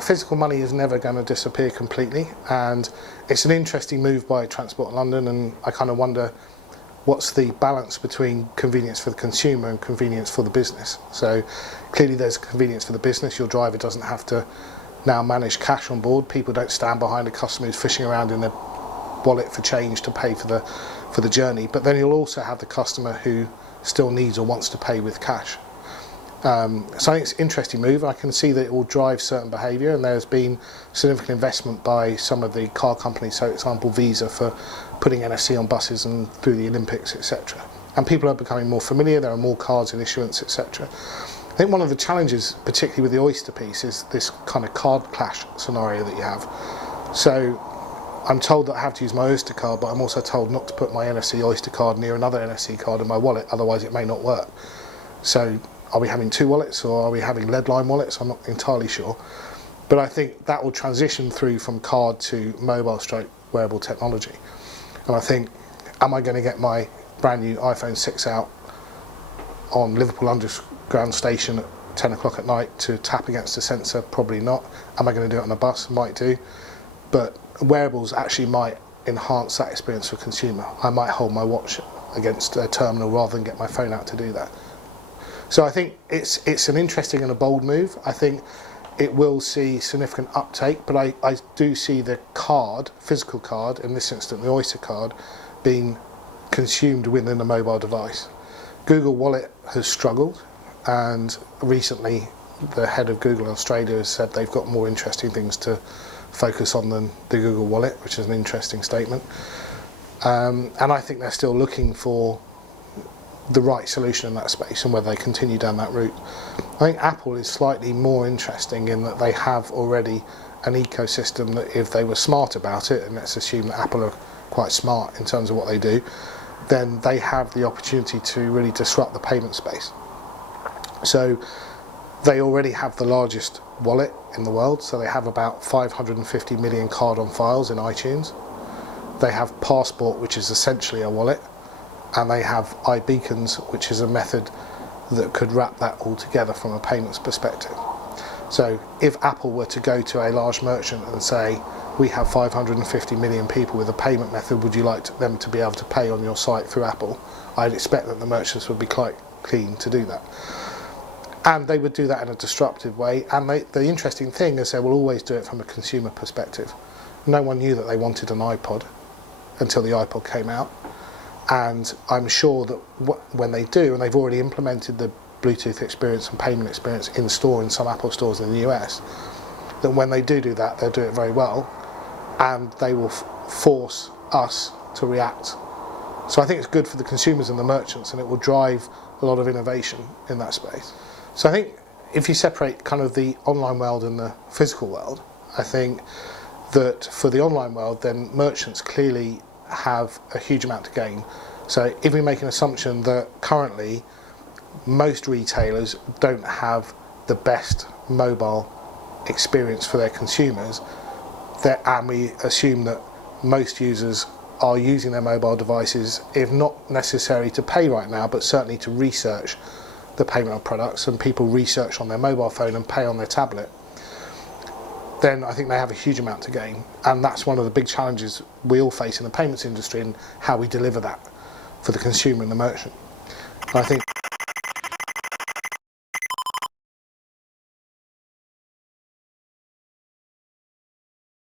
physical money is never going to disappear completely, and it's an interesting move by Transport London, and I kind of wonder what's the balance between convenience for the consumer and convenience for the business. So clearly there's convenience for the business. Your driver doesn't have to now manage cash on board. People don't stand behind a customer who's fishing around in their wallet for change to pay for the journey. But then you'll also have the customer who still needs or wants to pay with cash. So I think it's an interesting move. I can see that it will drive certain behaviour, and there's been significant investment by some of the car companies, so for example Visa, for putting NFC on buses and through the Olympics, etc. And people are becoming more familiar, there are more cards in issuance, etc. I think one of the challenges, particularly with the Oyster piece, is this kind of card clash scenario that you have. So I'm told that I have to use my Oyster card, but I'm also told not to put my NFC Oyster card near another NFC card in my wallet, otherwise it may not work. So are we having two wallets, or are we having lead line wallets? I'm not entirely sure. But I think that will transition through from card to mobile stroke wearable technology. And I think, am I going to get my brand new iPhone 6 out on Liverpool Underground station at 10 o'clock at night to tap against a sensor? Probably not. Am I going to do it on a bus? Might do. But wearables actually might enhance that experience for consumer. I might hold my watch against a terminal rather than get my phone out to do that. So I think it's an interesting and a bold move. I think it will see significant uptake, but I do see the card, physical card, in this instance the Oyster card, being consumed within a mobile device. Google Wallet has struggled, and recently the head of Google Australia has said they've got more interesting things to focus on than the Google Wallet, which is an interesting statement. And I think they're still looking for the right solution in that space and whether they continue down that route. I think Apple is slightly more interesting in that they have already an ecosystem that, if they were smart about it, and let's assume that Apple are quite smart in terms of what they do, then they have the opportunity to really disrupt the payment space. So they already have the largest wallet in the world, so they have about 550 million card on files in iTunes. They have Passport, which is essentially a wallet, and they have iBeacons, which is a method that could wrap that all together from a payments perspective. So if Apple were to go to a large merchant and say, we have 550 million people with a payment method, would you like them to be able to pay on your site through Apple? I'd expect that the merchants would be quite keen to do that. And they would do that in a disruptive way. And the interesting thing is they will always do it from a consumer perspective. No one knew that they wanted an iPod until the iPod came out. And I'm sure that when they do, and they've already implemented the Bluetooth experience and payment experience in store in some Apple stores in the US, that when they do that, they'll do it very well, and they will force us to react. So I think it's good for the consumers and the merchants, and it will drive a lot of innovation in that space. So I think if you separate kind of the online world and the physical world, I think that for the online world, then merchants clearly have a huge amount to gain. So if we make an assumption that currently most retailers don't have the best mobile experience for their consumers, and we assume that most users are using their mobile devices, if not necessarily to pay right now, but certainly to research the payment of products, and people research on their mobile phone and pay on their tablet, then I think they have a huge amount to gain. And that's one of the big challenges we all face in the payments industry, and how we deliver that for the consumer and the merchant. And I think